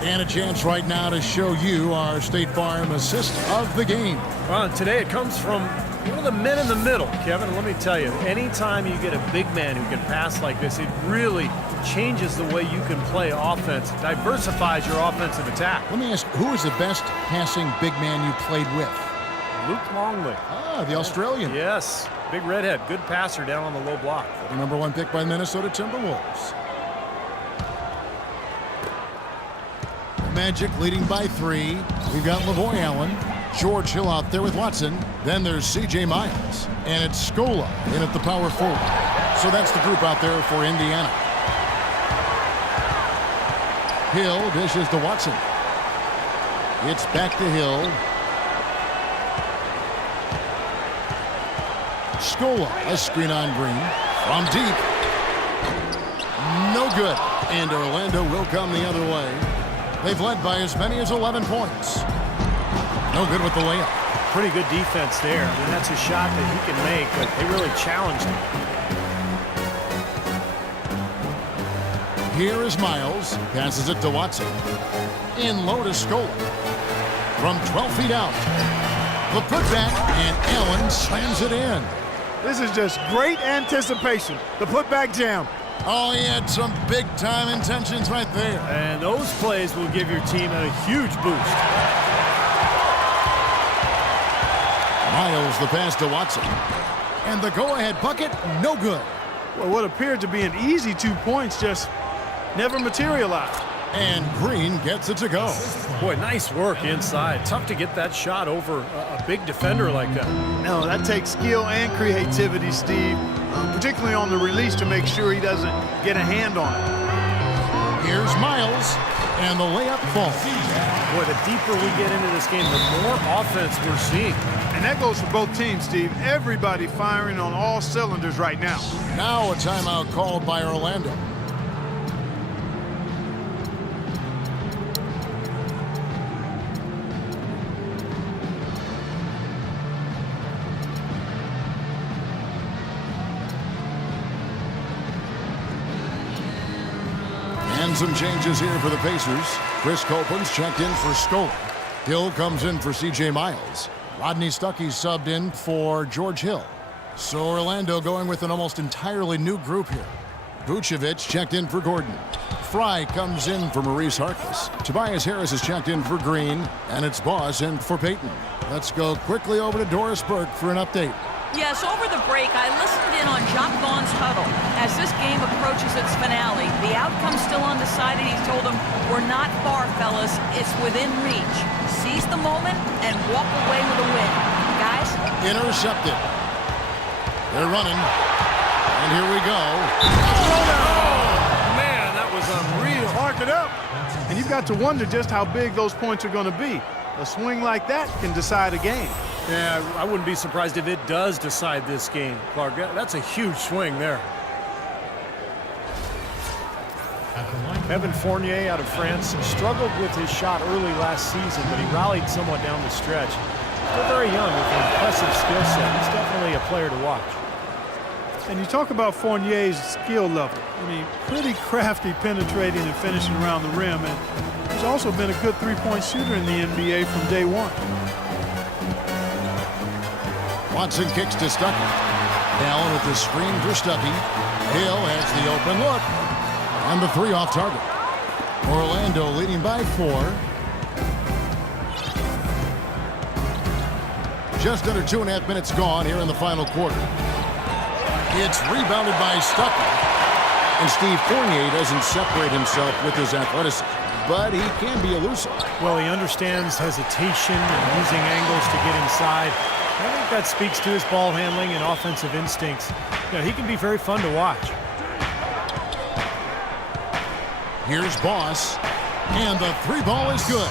And a chance right now to show you our State Farm assist of the game. Well, today it comes from one of the men in the middle, Kevin. Let me tell you, anytime you get a big man who can pass like this, it really changes the way you can play offense, diversifies your offensive attack. Let me ask, who is the best passing big man you played with? Luke Longley. Ah, the Australian. Yes, big redhead, good passer down on the low block. The #1 pick by Minnesota Timberwolves. Magic leading by 3. We've got Lavoy Allen. George Hill out there with Watson. Then there's C.J. Miles. And it's Scola in at the power forward. So that's the group out there for Indiana. Hill dishes to Watson. It's back to Hill. Scola, a screen on Green. From deep. No good. And Orlando will come the other way. They've led by as many as 11 points. No good with the layup. Pretty good defense there. I mean, that's a shot that he can make, but they really challenged him. Here is Miles. Passes it to Watson. In low to Scola. From 12 feet out. The putback, and Allen slams it in. This is just great anticipation. The putback jam. Oh, he had some big-time intentions right there. And those plays will give your team a huge boost. Miles the pass to Watson. And the go-ahead bucket, no good. Well, what appeared to be an easy 2 points just never materialized. And Green gets it to go. Boy, nice work inside. Tough to get that shot over a big defender like that. No, that takes skill and creativity, Steve, particularly on the release to make sure he doesn't get a hand on it. Here's Miles, and the layup falls. Boy, the deeper we get into this game, the more offense we're seeing. And that goes for both teams, Steve. Everybody firing on all cylinders right now. Now a timeout called by Orlando. And some changes here for the Pacers. Chris Copeland's checked in for Scola. Hill comes in for C.J. Miles. Rodney Stuckey subbed in for George Hill. So Orlando going with an almost entirely new group here. Vucevic checked in for Gordon. Fry comes in for Maurice Harkless. Tobias Harris is checked in for Green. And it's Boss in for Payton. Let's go quickly over to Doris Burke for an update. Yes, over the break, I listened in on Jacques Vaughn's huddle. As this game approaches its finale, the outcome's still undecided. He told them, we're not far, fellas. It's within reach. Seize the moment and walk away with a win. Guys? Intercepted. They're running. And here we go. Oh, man, that was unreal. Mark it up. And you've got to wonder just how big those points are going to be. A swing like that can decide a game. Yeah, I wouldn't be surprised if it does decide this game, Clark. That's a huge swing there. Evan Fournier out of France struggled with his shot early last season, but he rallied somewhat down the stretch. Still very young with an impressive skill set. He's definitely a player to watch. And you talk about Fournier's skill level. I mean, pretty crafty penetrating and finishing around the rim. And he's also been a good three-point shooter in the NBA from day one. Watson kicks to Stuckey. Allen with the screen for Stuckey. Hill has the open look. And the 3 off target. Orlando leading by 4. Just under 2.5 minutes gone here in the final quarter. It's rebounded by Stuckey. And Steve Fournier doesn't separate himself with his athleticism, but he can be elusive. Well, he understands hesitation and using angles to get inside. I think that speaks to his ball handling and offensive instincts. You know, he can be very fun to watch. Here's Boss, and the 3 ball is good.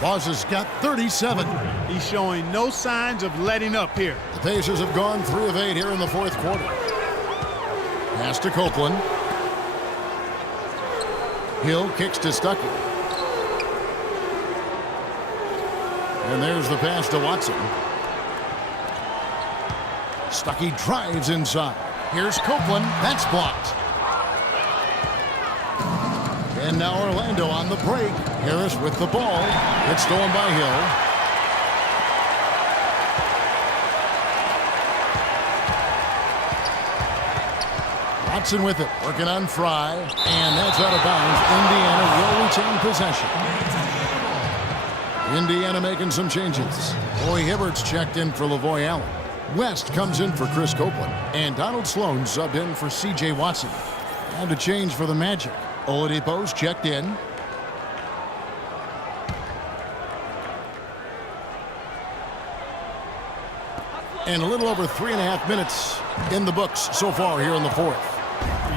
Boss has got 37. He's showing no signs of letting up here. The Pacers have gone 3 of 8 here in the 4th quarter. Pass to Copeland. Hill kicks to Stuckey. And there's the pass to Watson. Stuckey drives inside. Here's Copeland. That's blocked. And now Orlando on the break. Harris with the ball. It's stolen by Hill. Watson with it, working on Fry, and that's out of bounds. Indiana will retain possession. Indiana making some changes. Roy Hibbert's checked in for Lavoy Allen. West comes in for Chris Copeland, and Donald Sloan subbed in for C.J. Watson. And a change for the Magic. Oladipo's checked in. And a little over 3.5 minutes in the books so far here in the fourth.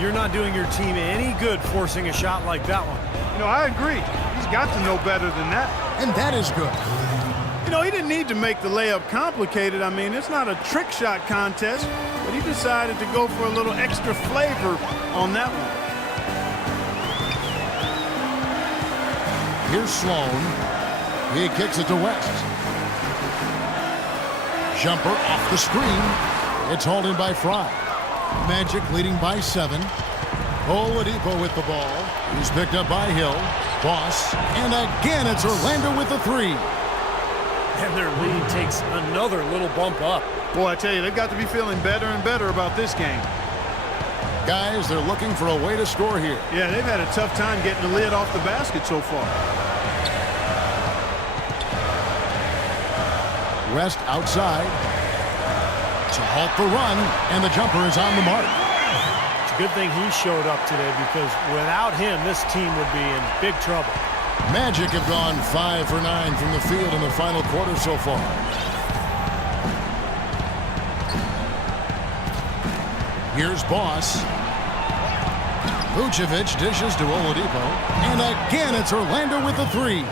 You're not doing your team any good forcing a shot like that one. You know, I agree. He's got to know better than that. And that is good. You know, he didn't need to make the layup complicated. I mean, it's not a trick shot contest, but he decided to go for a little extra flavor on that one. Here's Sloan. He kicks it to West. Jumper off the screen. It's hauled in by Fry. Magic leading by 7. Oladipo with the ball. He's picked up by Hill. Boss. And again, it's Orlando with the 3. And their lead takes another little bump up. Boy, I tell you, they've got to be feeling better and better about this game. Guys, they're looking for a way to score here. Yeah, they've had a tough time getting the lid off the basket so far. West outside to halt the run, and the jumper is on the mark. It's a good thing he showed up today, because without him, this team would be in big trouble. Magic have gone 5 for 9 from the field in the final quarter so far. Here's Boss. Vucevic dishes to Oladipo. And again, it's Orlando with the 3.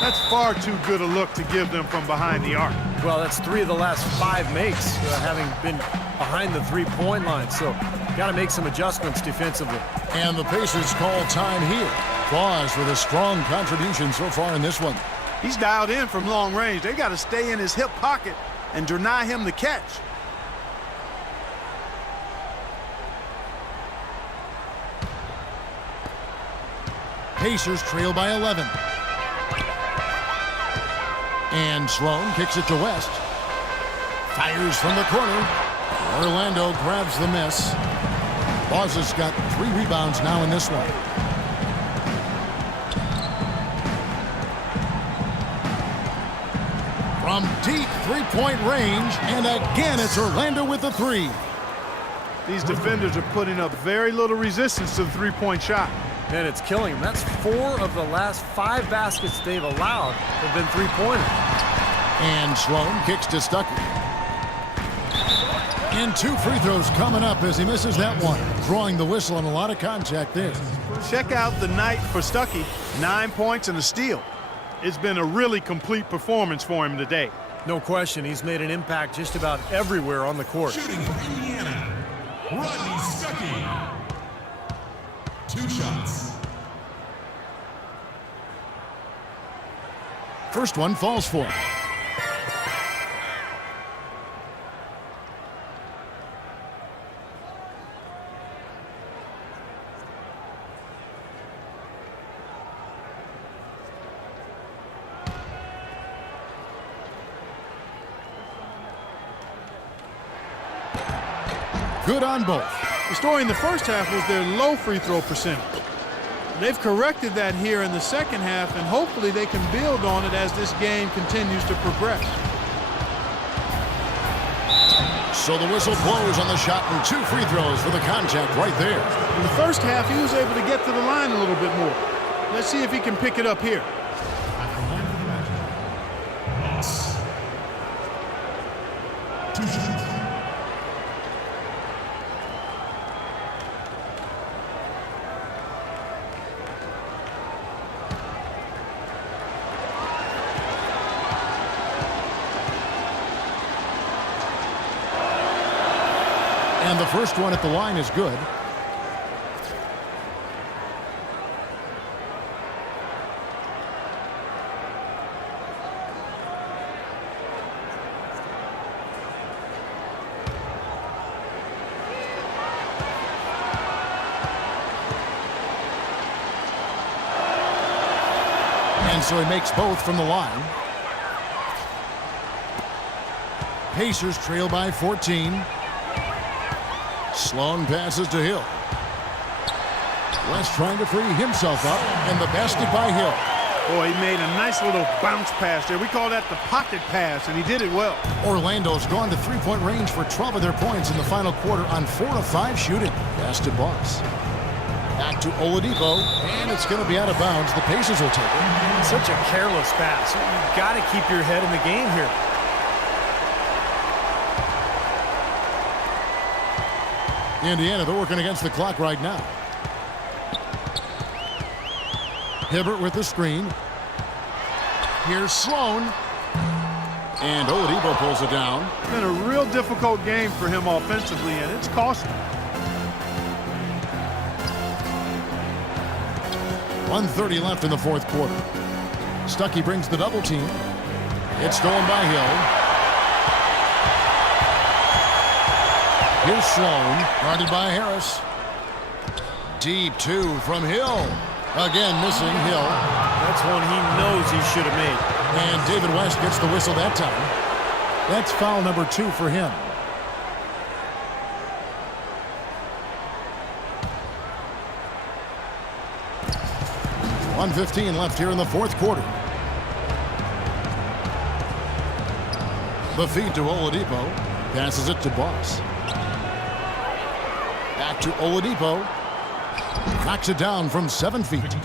That's far too good a look to give them from behind the arc. Well, that's 3 of the last 5 makes, having been behind the three-point line. So, got to make some adjustments defensively. And the Pacers call time here. Boss with a strong contribution so far in this one. He's dialed in from long range. They got to stay in his hip pocket and deny him the catch. Pacers trail by 11. And Sloan kicks it to West. Fires from the corner. Orlando grabs the miss. Boss has got 3 rebounds now in this one. From deep three-point range, and again it's Orlando with the 3. These defenders are putting up very little resistance to the three-point shot. And it's killing them. That's 4 of the last 5 baskets they've allowed have been three-pointers. And Sloan kicks to Stuckey. And 2 free throws coming up as he misses that one. Drawing the whistle and a lot of contact there. Check out the night for Stuckey. 9 points and a steal. It's been a really complete performance for him today. No question, he's made an impact just about everywhere on the court. Shooting for Indiana, Rodney Stuckey. 2 shots. First one falls for him. Good on both. The story in the first half was their low free throw percentage. They've corrected that here in the second half, and hopefully they can build on it as this game continues to progress. So the whistle blows on the shot, and 2 free throws for the contact right there. In the first half, he was able to get to the line a little bit more. Let's see if he can pick it up here. At the line for the Magic, Boss. 2 shots. And the first one at the line is good. And so he makes both from the line. Pacers trail by 14. Sloan passes to Hill. West trying to free himself up, and the basket by Hill. Boy, he made a nice little bounce pass there. We call that the pocket pass, and he did it well. Orlando's gone to three-point range for 12 of their points in the final quarter on 4 of 5 shooting. Pass to Boss. Back to Oladipo, and it's going to be out of bounds. The Pacers will take it. Such a careless pass. You've got to keep your head in the game here. Indiana, they're working against the clock right now. Hibbert with the screen. Here's Sloan. And Oladipo pulls it down. It's been a real difficult game for him offensively, and it's cost him. 1:30 left in the fourth quarter. Stuckey brings the double team. It's stolen by Hill. Here's Sloan, guarded by Harris. Deep two from Hill. Again missing Hill. That's one he knows he should have made. And David West gets the whistle that time. That's foul number 2 for him. .115 left here in the fourth quarter. The feed to Oladipo. Passes it to Boss. Back to Oladipo. Knocks it down from 7 feet.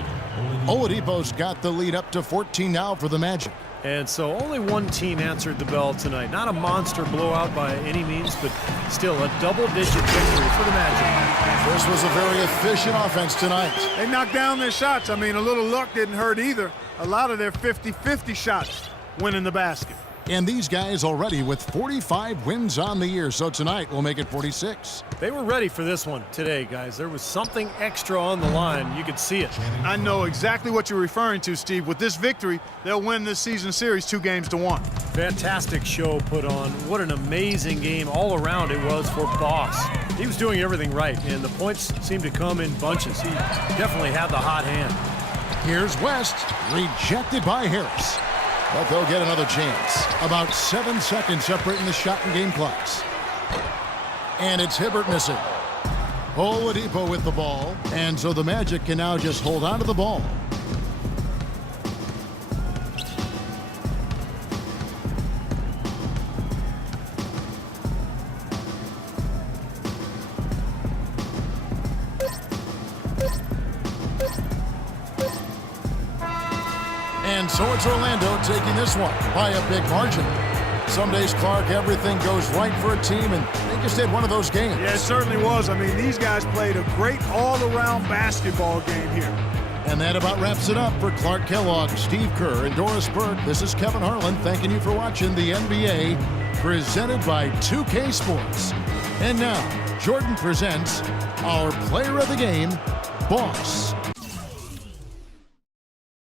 Oladipo's got the lead up to 14 now for the Magic. And so only one team answered the bell tonight. Not a monster blowout by any means, but still a double-digit victory for the Magic. This was a very efficient offense tonight. They knocked down their shots. I mean, a little luck didn't hurt either. A lot of their 50-50 shots went in the basket. And these guys already with 45 wins on the year, so tonight we'll make it 46. They were ready for this one today, guys. There was something extra on the line. You could see it. I know exactly what you're referring to, Steve. With this victory, they'll win this season series 2-1. Fantastic show put on. What an amazing game all around it was for Boss. He was doing everything right, and the points seemed to come in bunches. He definitely had the hot hand. Here's West, rejected by Harris. But they'll get another chance. About 7 seconds separating the shot and game clocks. And it's Hibbert missing. Oladipo with the ball. And so the Magic can now just hold on to the ball. And so it's Orlando taking this one by a big margin. Some days, Clark, everything goes right for a team, and they just had one of those games. Yeah, it certainly was. I mean, these guys played a great all-around basketball game here. And that about wraps it up for Clark Kellogg, Steve Kerr, and Doris Burke. This is Kevin Harlan thanking you for watching the NBA, presented by 2K Sports. And now, Jordan presents our player of the game, Boss.